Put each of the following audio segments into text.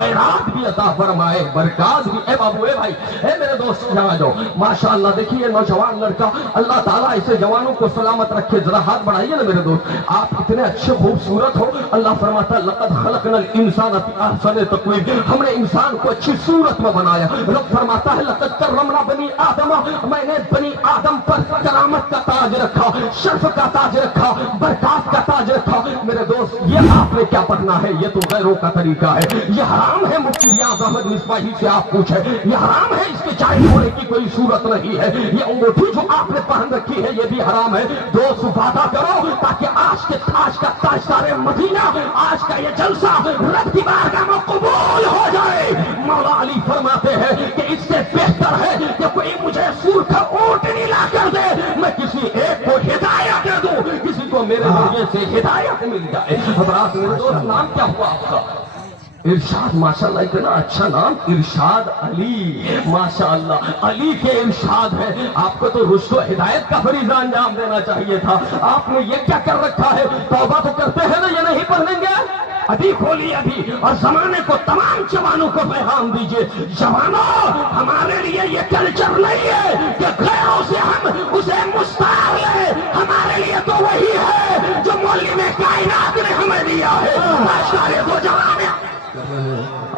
خیرات بھی عطا فرمائے، برکات بھی۔ اے بابو، اے بھائی، اے میرے دوست یہاں جاؤ۔ ماشاءاللہ دیکھیے نوجوان لڑکا، اللہ تعالیٰ اسے جوانوں کو سلامت رکھے۔ ذرا ہاتھ بڑھائیے نا میرے دوست، آپ اتنے اچھے خوبصورت ہو۔ اللہ فرماتا ہے لقد خلقنا الانسان فی احسن تقویم، ہم نے انسان کو اچھی صورت میں بنایا۔ رب فرماتا ہے لقد کرمنا بنی آدم، میں نے بنی آدم پر کرامت کا تاج رکھا، شرف کا تاج رکھا، برکات کا تاج رکھا۔ میرے دوست یہ آپ نے کیا پڑھنا ہے؟ یہ تو غیروں کا طریقہ ہے۔ یہ حرام ہے، مفتی ریاض احمد مصباحی سے آپ پوچھیں، یہ حرام ہے، اس کے جائز ہونے کی کوئی صورت نہیں ہے۔ یہ انگوٹھی جو آپ نے پہن رکھی ہے یہ بھی حرام ہے۔ دوست وعدہ کرو تاکہ آج کا تاجدار مدینہ، آج کا یہ جلسہ رب کی بارگاہ میں قبول ہو جائے۔ مولا علی فرماتے ہیں کہ اس سے بہتر ہے کہ کوئی مجھے سور کا اونٹنی لا کر دے، میں کسی ایک کو ہدایت دے دوں، کسی کو میرے ذریعے سے ہدایت مل جائے۔ حضرات میرے دوست، نام کیا ہوا آپ کا؟ ارشاد، ماشاءاللہ اتنا اچھا نام، ارشاد علی، ماشاءاللہ علی کے ارشاد ہے۔ آپ کو تو رشد و ہدایت کا فریضہ انجام دینا چاہیے تھا، آپ نے یہ کیا کر رکھا ہے؟ توبہ تو کرتے ہیں نا، یہ نہیں پڑھ لیں گے؟ ابھی کھولیے ابھی، اور زمانے کو تمام جوانوں کو پیغام دیجئے، جوانوں ہمارے لیے یہ کلچر نہیں ہے کہ غیروں سے ہم اسے مستعار لیں، ہمارے لیے تو وہی ہے جو معلم کائنات نے ہمیں دیا ہے۔ تو جوان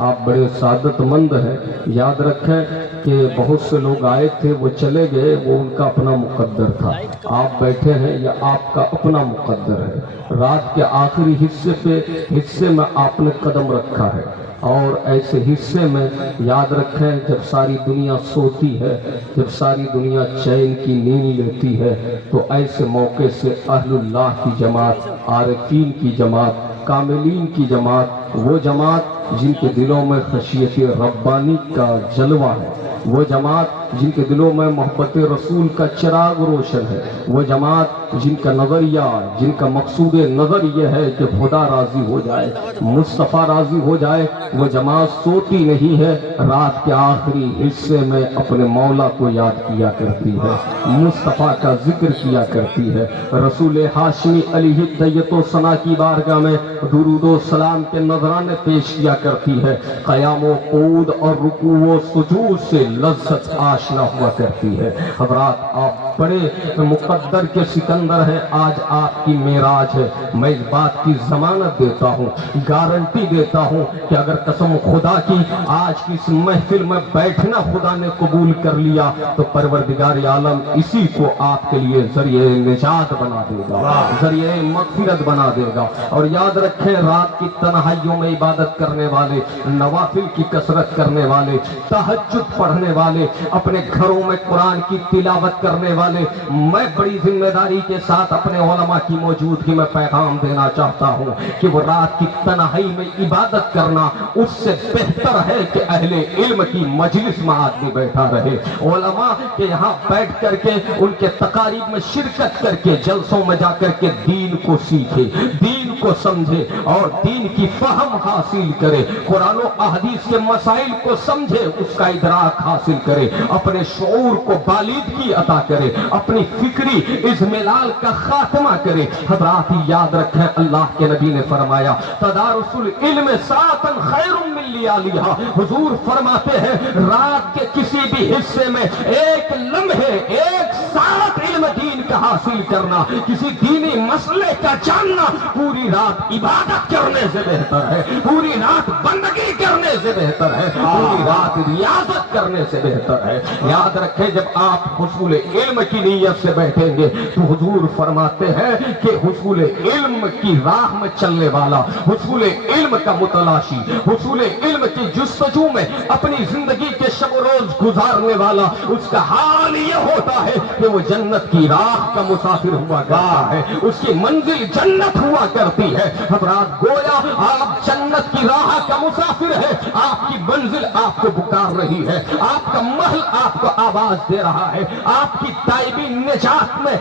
آپ بڑے سعادت مند ہیں، یاد رکھیں کہ بہت سے لوگ آئے تھے، وہ چلے گئے، وہ ان کا اپنا مقدر تھا۔ آپ بیٹھے ہیں، یہ آپ کا اپنا مقدر ہے۔ رات کے آخری حصے میں آپ نے قدم رکھا ہے، اور ایسے حصے میں یاد رکھیں جب ساری دنیا سوتی ہے، جب ساری دنیا چین کی نیند لیتی ہے، تو ایسے موقع سے اہل اللہ کی جماعت، عارفین کی جماعت، کاملین کی جماعت، وہ جماعت جن کے دلوں میں خشیت ربانی کا جلوہ ہے، وہ جماعت جن کے دلوں میں محبت رسول کا چراغ روشن ہے، وہ جماعت جن کا نظریہ، جن کا مقصود نظر یہ ہے کہ خدا راضی ہو جائے، مصطفیٰ راضی ہو جائے، وہ جماعت سوتی نہیں ہے، رات کے آخری حصے میں اپنے مولا کو یاد کیا کرتی ہے، مصطفیٰ کا ذکر کیا کرتی ہے، رسول ہاشمی علیہ التحیۃ و ثنا کی بارگاہ میں درود و سلام کے نذرانے پیش کیا کرتی ہے، قیام و قعود اور رکوع و سجود سے لذت آشنا ہوا کرتی ہے۔ حضرات آپ بڑے مقدر کے سکندر ہیں، آج آپ کی معراج ہے۔ میں اس بات کی ضمانت دیتا ہوں، گارنٹی دیتا ہوں کہ اگر قسم خدا کی آج کی اس محفل میں بیٹھنا خدا نے قبول کر لیا تو پروردگار عالم اسی کو آپ کے لیے ذریعہ نجات بنا دے گا، ذریعہ مغفرت بنا دے گا۔ اور یاد رکھیں رات کی تنہائیوں میں عبادت کرنے والے، نوافل کی کثرت کرنے والے، تہجد پڑھنے والے، اپنے گھروں میں قرآن کی تلاوت کرنے والے، میں بڑی ذمہ داری کے ساتھ اپنے علماء کی موجودگی میں پیغام دینا چاہتا ہوں کہ وہ رات کی تنہائی میں عبادت کرنا اس سے بہتر ہے کہ اہل علم کی مجلس میں آدمی بیٹھا رہے، علماء کے یہاں بیٹھ کر کے ان کے تقاریب میں شرکت کر کے جلسوں میں جا کر کے دین کو سیکھے، دین کو سمجھے اور دین کی فہم حاصل کرے، قرآن و احادیث کے مسائل کو سمجھے، اس کا ادراک حاصل کرے، اپنے شعور کو بالیدگی عطا کرے، اپنی فکری اضملال کا خاتمہ کرے۔ حضرات یاد رکھیں اللہ کے نبی نے فرمایا تدارس العلم ساعۃ خیر من لیالیہا، حضور فرماتے ہیں رات کے کسی بھی حصے میں ایک لمحے، ایک ساعت علم دین کا حاصل کرنا، کسی دینی مسئلے کا جاننا پوری رات عبادت کرنے سے بہتر ہے، پوری رات بندگی کرنے سے بہتر ہے، پوری رات ریاضت کرنے سے بہتر ہے۔ یاد رکھیں جب آپ حصول علم کی نیت سے بیٹھیں گے تو حضور فرماتے ہیں کہ حصول علم کی راہ میں چلنے والا، حصول علم کا متلاشی، حصول علم کی جستجو میں اپنی زندگی کے شب و روز گزارنے والا، اس کا حال یہ ہوتا ہے کہ وہ جنت کی راہ کا مسافر ہوا کرتا ہے، اس کی منزل جنت ہوا کرتی ہے۔ حضرات گویا آپ جنت کی راہ کا مسافر ہے، آپ کی منزل آپ کو پکار رہی ہے، آپ کا محل آپ کو آواز دے رہا ہے، آپ کی دائمی نجات میں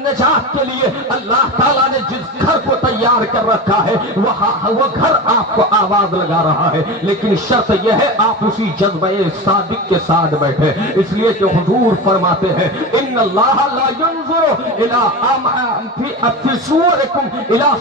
نجات کے لیے اللہ تعالیٰ نے جس گھر کو تیار کر رکھا ہے وہ گھر آپ کو آواز لگا رہا ہے، لیکن شرط یہ ہے آپ اسی جذبہ صادق کے ساتھ بیٹھے، اس لیے کہ حضور فرماتے ہیں ان اللہ لا ينظر الى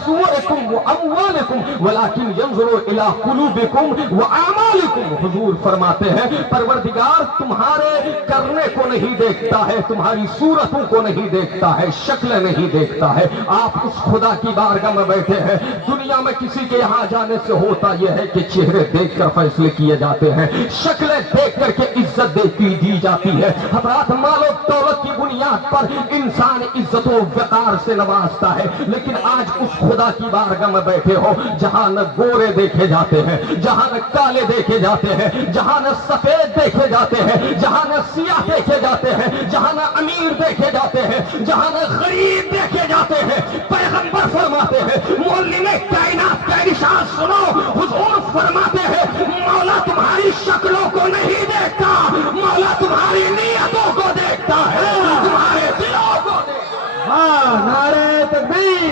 صورکم واموالکم ولكن ينظر الى قلوبکم واعمالکم۔ حضور فرماتے ہیں پروردگار تمہارے کرنے کو نہیں دیکھتا ہے، تمہاری صورتوں کو نہیں دیکھتا ہے، شکلیں نہیں دیکھتا ہے۔ آپ اس خدا کی بارگاہ میں بیٹھے ہیں، دنیا میں کسی کے یہاں جانے سے ہوتا یہ ہے کہ چہرے دیکھ کر فیصلے کیے جاتے ہیں، شکلیں دیکھ کر کے عزت دی جاتی ہے۔ حضرات مال و دولت کی بنیاد پر انسان عزت و وقار سے نوازتا ہے، لیکن آج اس خدا کی بارگاہ میں بیٹھے ہو جہاں نہ گورے دیکھے جاتے ہیں، جہاں نہ کالے دیکھے جاتے ہیں، جہاں نہ سفید دیکھے جاتے ہیں، جہاں نہ سیاہ دیکھے جاتے ہیں، جہاں نہ امیر دیکھے جاتے ہیں، جہاں نہ غریب دیکھے جاتے ہیں۔ پیغمبر فرماتے ہیں معلم کائنات کا ارشاد سنو، حضور فرماتے ہیں مولا تمہاری شکلوں کو نہیں دیکھتا، مولا تمہاری نیتوں کو دیکھتا ہے، تمہارے دلوں کو دیکھتا ہے۔ ہاں، نعرہ تکبیر،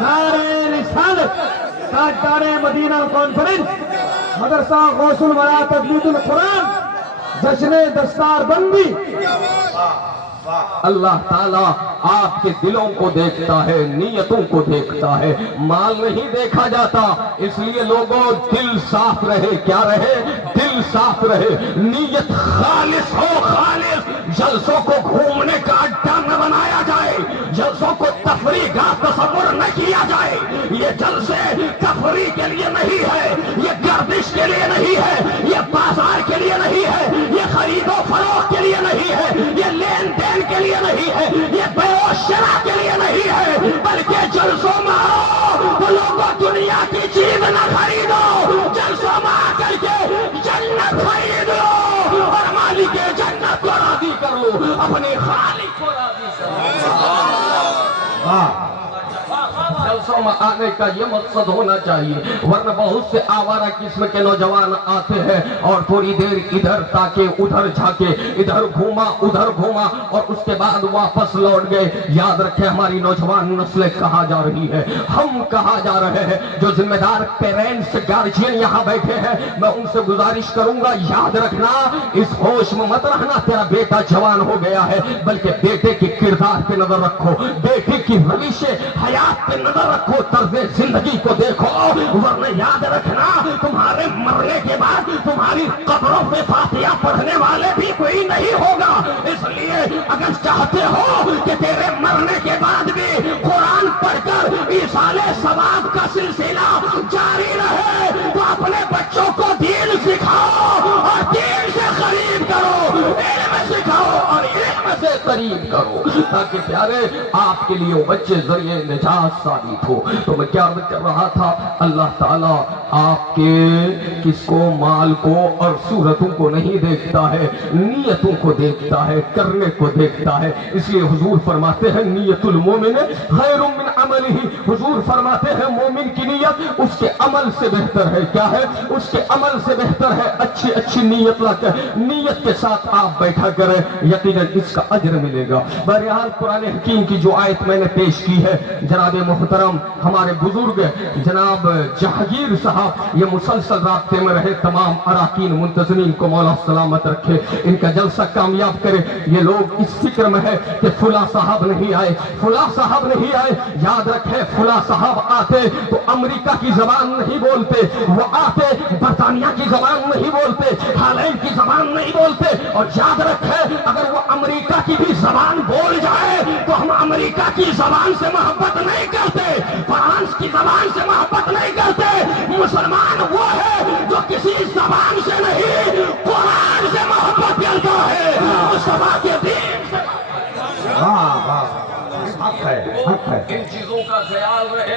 نعرہ رسالت، تاجدار مدینہ کانفرنس، مدرسہ غوث الورا تجوید القرآن، جشن دستار بندی۔ اللہ تعالیٰ آپ کے دلوں کو دیکھتا ہے، نیتوں کو دیکھتا ہے، مال نہیں دیکھا جاتا، اس لیے لوگوں دل صاف رہے، کیا رہے؟ دل صاف رہے، نیت خالص ہو، خالص۔ جلسوں کو گھومنے کا اڈا نہ بنایا جائے، جلسوں کو تفریح کا تصور نہ کیا جائے۔ یہ جلسے تفریح کے لیے نہیں ہے، یہ گردش کے لیے نہیں ہے، یہ بازار کے لیے نہیں ہے، یہ خرید و فروخت کے لیے نہیں ہے، یہ لین دین کے لیے نہیں ہے، یہ بے و شرع کے لیے نہیں ہے، بلکہ جلسوں میں آؤ تو لوگوں دنیا کی چیز نہ خریدو، جلسوں میں آ کر کے جنت خرید لو اور مالک جنت کو راضی کر لو، اپنی خالق کو راضی کر لو۔ جلسوں میں آنے کا یہ مقصد ہونا چاہیے، ورنہ بہت سے آوارہ قسم کے نوجوان آتے ہیں اور تھوڑی دیر ادھر تاکہ ادھر جھانکے، ادھر گھوما ادھر گھوما اور اس کے بعد واپس لوٹ گئے۔ یاد رکھیں ہماری نوجوان نسلیں کہاں جا رہی ہے، ہم کہاں جا رہے ہیں۔ جو ذمہ دار پیرنٹس گارجین یہاں بیٹھے ہیں میں ان سے گزارش کروں گا یاد رکھنا، اس ہوش میں مت رہنا تیرا بیٹا جوان ہو گیا ہے، بلکہ بیٹے کے کردار پہ نظر رکھو، بیٹے کی روش حیات پہ نظر رکھو، طرز زندگی کو دیکھو، ورنہ یاد رکھنا تمہارے مرنے کے بعد تمہاری قبروں پہ فاتحہ پڑھنے والے بھی کوئی نہیں ہوگا۔ اس لیے اگر چاہتے ہو کہ تیرے مرنے کے بعد بھی قرآن پڑھ کر ایصال ثواب کا سلسلہ جاری رہے تو اپنے بچوں کو دین سکھاؤ اور دین سے قریب کرو، علم سکھاؤ اور علم سے قریب کرو، تاکہ پیارے آپ کے لیے وہ بچے ذریعے نجات ثابت ہو۔ تو میں کیا عرض کر رہا تھا، اللہ تعالیٰ آپ کے کس کو مال کو اور صورتوں کو نہیں دیکھتا ہے، نیتوں کو دیکھتا ہے، کرنے کو دیکھتا ہے۔ اس لیے حضور فرماتے ہیں نیت المومن خیر من عملہ، حضور فرماتے ہیں مومن کی نیت اس کے عمل سے بہتر ہے۔ کیا ہے؟ اس کے عمل سے بہتر ہے۔ اچھی اچھی نیت لا کر نیت کے ساتھ آپ بیٹھا کریں، یقیناً اس کا اجر ملے گا۔ بہرحال قرآن حکیم کی جو آیت میں نے پیش کی ہے، جناب محترم ہمارے بزرگ جناب جہانگیر صاحب یہ مسلسل رابطے میں رہے، تمام اراکین منتظمین کو مولا سلامت رکھے، ان کا جلسہ کامیاب کرے۔ یہ لوگ اس فکر میں ہے کہ فلاں صاحب نہیں آئے، فلاں صاحب نہیں آئے، یاد رکھے فلاں صاحب آتے تو امریکہ کی زبان نہیں بولتے، وہ آتے برطانیہ کی زبان نہیں بولتے، ہالینڈ کی زبان نہیں بولتے، اور یاد رکھے اگر وہ امریکہ کی بھی زبان بول جائے تو ہم امریکہ کی زبان سے محبت نہیں کرتے، فرانس کی زبان سے محبت نہیں کرتے۔ مسلمان وہ ہے جو کسی زبان سے نہیں قرآن سے محبت کرتا ہے، مصطفیٰ کے دین سے۔ حق ہے، حق ہے۔ ان چیزوں کا خیال رہے،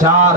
4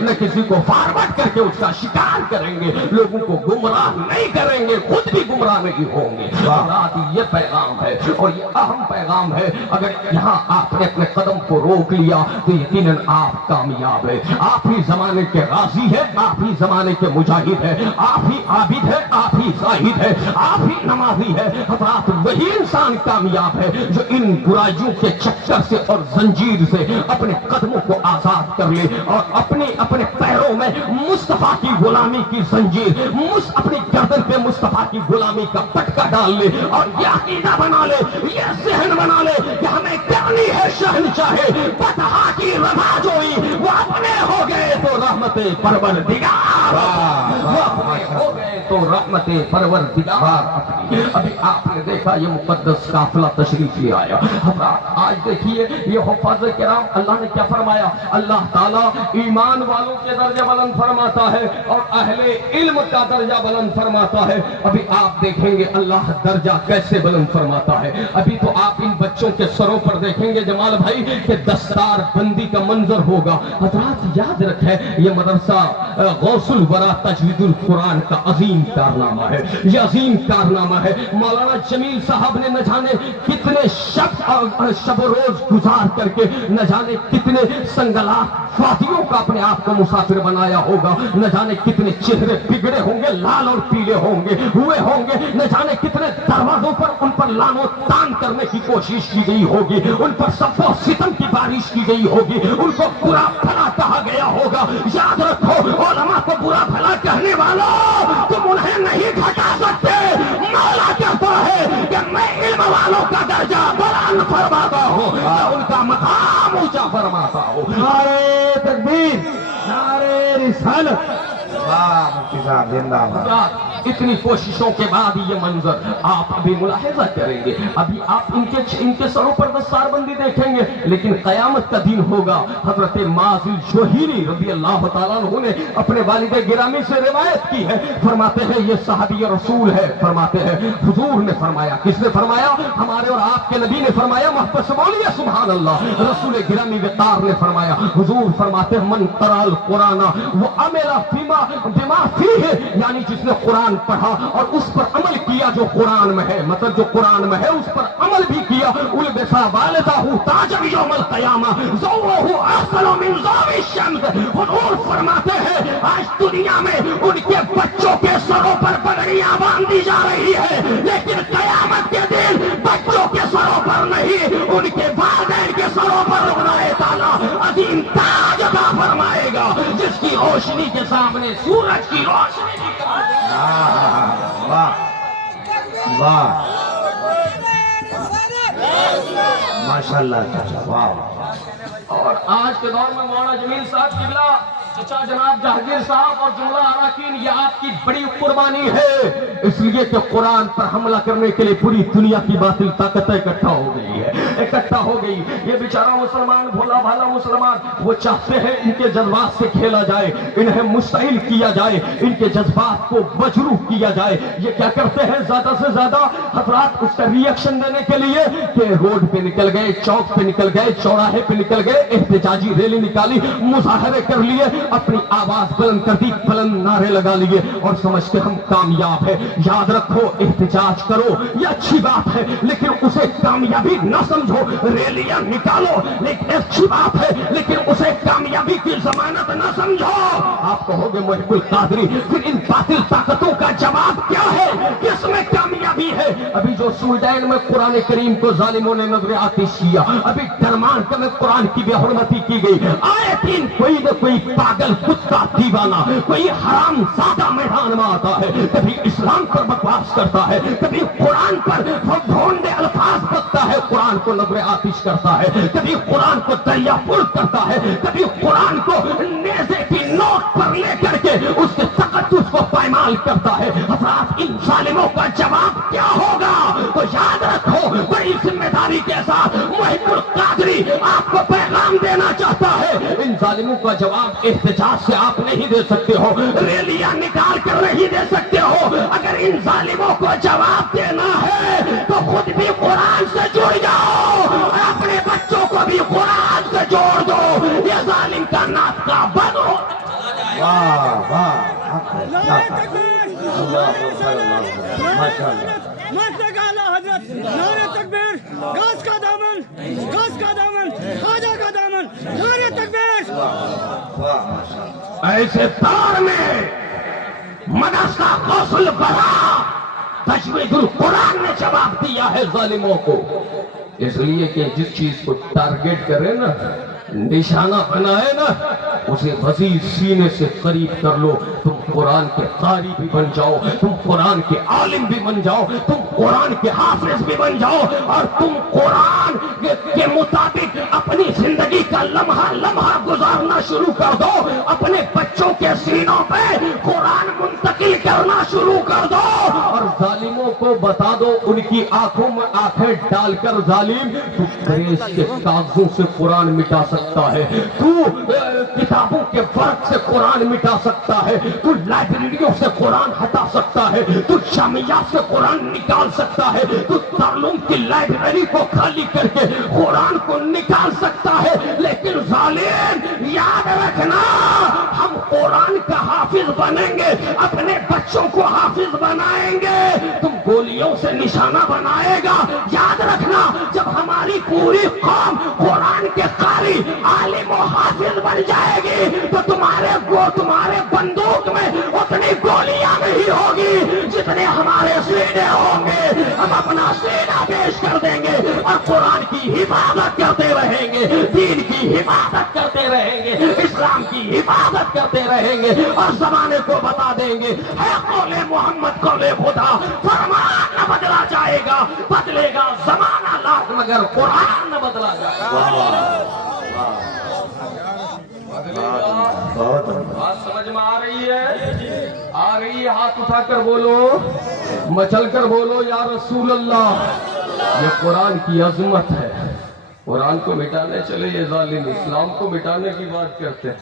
نہ کسی کو فارورڈ کر کے اس کا شکار کریں گے، لوگوں کو گمراہ نہیں کریں گے، خود بھی گمراہ نہیں ہوں گے۔ یہ پیغام ہے اور یہ اہم پیغام ہے۔ اگر یہاں آپ نے اپنے قدم کو روک لیا تو یقیناً آپ کامیاب ہے۔ آپ ہی زمانے کے غازی ہے، آپ ہی زمانے کے مجاہد ہے، آپ ہی عابد ہے، آپ ہی زاہد ہے، آپ ہی نمازی ہے۔ حضرات وہی انسان کامیاب ہے جو ان برائیوں کے چکر سے اور زنجیر سے اپنے قدموں کو آزاد کر لے اور اپنے پیروں میں مصطفیٰ کی غلامی کی زنجیر، اپنی گردن پہ مصطفیٰ کی غلامی کا پٹکا ڈال لے اور یہ عقیدہ بنا لے، یہ ذہن بنا لے کہ ہمیں کرنی ہے شہنشاہی فتح کی رضا جوئی۔ وہ اپنے ہو گئے تو رحمت پروردگار، وہ اپنے ہو گئے تو رحمت پروردگار اپنی۔ ابھی آپ نے دیکھا یہ مقدس قافلہ تشریف لے آیا۔ آج دیکھیے یہ حفاظ کرام اللہ نے کیا فرمایا، اللہ تعالیٰ ایمان والوں کے درجہ بلند فرماتا ہے اور اہل علم کا درجہ بلند فرماتا ہے۔ ابھی آپ دیکھیں گے اللہ درجہ کیسے بلند فرماتا ہے۔ ابھی تو آپ ان بچوں کے سروں پر دیکھیں گے جمال بھائی کہ دستار بندی کا منظر ہوگا۔ حضرات یاد رکھیں یہ مدرسہ غوث الورا تجوید القرآن کا عظیم کارنامہ ہے، یہ عظیم کارنامہ ہے۔ مولانا جمیل صاحب نے نہ جانے کتنے شب و روز گزار کر کے نہ جانے کتنے سنگلاخ فاتحوں کا اپنے آپ کو مسافر بنایا ہوگا، نہ جانے کتنے چہرے بگڑے ہوں گے، لال اور پیلے ہوئے ہوں گے، نہ جانے کتنے دروازوں پر ان پر لان و تان کرنے کی کوشش کی گئی ہوگی، ان پر صف و ستم کی بارش کی گئی ہوگی، ان کو برا بھلا کہا گیا ہوگا۔ یاد رکھو علماء کو برا بھلا کہنے والوں تم انہیں نہیں گھٹا سکتے۔ مولا کہتا ہے کہ میں علم والوں کا درجہ بلند فرماتا ہوں، میں ان کا مقام اونچا فرماتا ہوں۔ نعرے تکبیر، نعرے رسالت، واہ مفتی صاحب زندہ باد۔ اتنی کوششوں کے بعد یہ منظر آپ ابھی ملاحظہ کریں گے۔ ابھی آپ ان کے سروں پر دستار بندی دیکھیں گے، لیکن قیامت کا دن ہوگا۔ حضرت معاذ الجوہری رضی اللہ تعالیٰ عنہ نے اپنے والد گرامی سے روایت کی ہے، فرماتے ہیں یہ صحابی رسول ہے، فرماتے ہیں حضور نے فرمایا، کس نے فرمایا؟ ہمارے اور آپ کے نبی نے فرمایا، محبت سے بولیے سبحان اللہ۔ رسول گرامی وقار نے فرمایا، حضور فرماتے ہیں من قرأ القرآن وعمل بما فیہ، یعنی جس نے قرآن پڑھا اور اس پر عمل کیا جو قرآن میں ہے، مطلب جو قرآن میں ہے اس پر عمل بھی کیا، البسا والدہ تاجا یوم القیامہ ضوءہ احسن من ضوء الشمس۔ حضور فرماتے ہیں آج دنیا میں ان کے بچوں کے سروں پر پگڑیاں باندھی جا رہی ہے، لیکن قیامت کے دن بچوں کے سروں پر نہیں، ان کے والدین کے سروں پر اللہ تعالیٰ عظیم تاج عطا فرمائے گا، جس کی روشنی کے سامنے سورج کی روشنی بھی کم ہے۔ واہ واہ ماشاء اللہ چچا، واہ۔ اور آج کے دور میں مولانا جمیل صاحب قبلہ، چچا جناب جہانگیر صاحب اور جملہ اراکین، یہ آپ کی بڑی قربانی ہے، اس لیے کہ قرآن پر حملہ کرنے کے لیے پوری دنیا کی باطل طاقتیں اکٹھا ہو گئی ہے، اکٹھا ہو گئی۔ یہ بیچارہ مسلمان، بھولا بھالا مسلمان، وہ چاہتے ہیں ان کے جذبات سے کھیلا جائے، انہیں مشتعل کیا جائے، ان کے جذبات کو مجروح کیا جائے۔ یہ کیا کرتے ہیں زیادہ سے زیادہ حضرات اس کا ریئیکشن دینے کے لیے کہ روڈ پہ نکل گئے، چوک پہ نکل گئے، چوراہے پہ نکل گئے، احتجاجی ریلی نکالی، مظاہرے کر لیے، اپنی آواز بلند کر دی، بلند نعرے لگا لیے اور سمجھتے ہم کامیاب ہیں۔ یاد رکھو احتجاج کرو یہ اچھی بات ہے، لیکن اسے کامیابی نہ سمجھو۔ ریلیاں نکالو لیکن اچھی بات ہے، لیکن اسے کامیابی کی ضمانت نہ سمجھو۔ آپ کہو گے محب القادری پھر ان باطل طاقتوں کا جواب کیا ہے، کس میں کامیابی ہے؟ ابھی جو سویڈین میں قرآن کریم کو ظالموں نے نظر آتش کیا، ابھی ڈنمارک میں قرآن کی بے حرمتی کی گئی، آئے دن کوئی نہ کوئی پاگل کتا دیوانہ، کوئی حرام زادہ میدان میں آتا ہے، کبھی اسلام پر بکواس کرتا ہے، کبھی قرآن پر بھونڈے الفاظ بکتا ہے، قرآن کو نظر آتش کرتا ہے، کبھی قرآن کو دریا پور کرتا ہے، کبھی قرآن کو نیزے کی نوک پر لے کر کے اس کے تقدس کو پائمال کرتا ہے۔ حضرات ان ظالموں کا جواب کیا ہوگا؟ تو یاد رکھو بڑی ذمہ داری کے ساتھ محب القادری آپ کو پیغام دینا چاہتا ہے، ان ظالموں کا جواب احتجاج سے آپ نہیں دے سکتے ہو، ریلیاں نکال کر نہیں دے سکتے ہو۔ اگر ان ظالموں کو جواب دینا ہے تو خود بھی قرآن سے جڑ جاؤ اور اپنے بچوں کو بھی قرآن سے جوڑ دو۔ یہ ظالم کا ناطقہ واہ واہ ماشاء اللہ مسلک اعلیٰ حضرت نعرہ تکبیر غوث کا دامن خواجہ کا دامن نعرہ تکبیر ایسے دور میں مدرسہ غوث البرا تجوید القرآن نے جواب دیا ہے ظالموں کو، اس لیے کہ جس چیز کو ٹارگٹ کرے نا، نشانہ بنائے نا، اسے مزید سینے سے قریب کر لو۔ تم قرآن کے قاری بھی بن جاؤ، تم قرآن کے عالم بھی بن جاؤ، تم قرآن کے حافظ بھی بن جاؤ، اور تم قرآن کے مطابق اپنی زندگی کا لمحہ لمحہ گزارنا شروع کر دو، اپنے بچوں کے سینوں پہ قرآن منتقل کرنا شروع کر دو، اور ظالموں کو بتا دو، ان کی آنکھوں میں آنکھیں ڈال کر ظالم تو پریس کے کاغذوں سے قرآن مٹا سکتا ہے، تو کتابوں کے فرق سے قرآن مٹا سکتا ہے، تو لائبریریوں سے قرآن ہٹا سکتا ہے، تو جامعات سے قرآن نکال سکتا ہے، تو دارالعلوم کی لائبریری کو خالی کر کے قرآن کو نکال سکتا ہے، لیکن ظالم یاد رکھنا، ہم قرآن کا حافظ بنیں گے، اپنے بچوں کو حافظ بنائیں گے، تم گولیوں سے نشانہ بنائے گا۔ یاد رکھنا، جب ہماری پوری قوم قرآن کے قاری عالم و حافظ بن جائے گی تو تمہارے بندوق میں اتنی گولیاں نہیں ہوگی جتنے ہمارے سینے ہوں گے۔ ہم اپنا سینہ پیش کر دیں گے اور قرآن کی حفاظت کرتے رہیں گے، دین کی حفاظت کرتے رہیں گے، اسلام کی حفاظت کرتے رہیں گے، اور زمانے کو بتا دیں گے ہے قول محمد قول خدا، فرمان نہ بدلا جائے گا، بدلے گا زمانہ لاکھ مگر قرآن نہ بدلا جائے گا۔ بہت بات سمجھ میں آ رہی ہے؟ آ رہی ہے؟ ہاتھ اٹھا کر بولو، مچل کر بولو یا رسول اللہ۔ یہ قرآن کی عظمت ہے، قرآن کو مٹانے چلے یہ ظالم اسلام کو مٹانے کی بات کرتے ہیں۔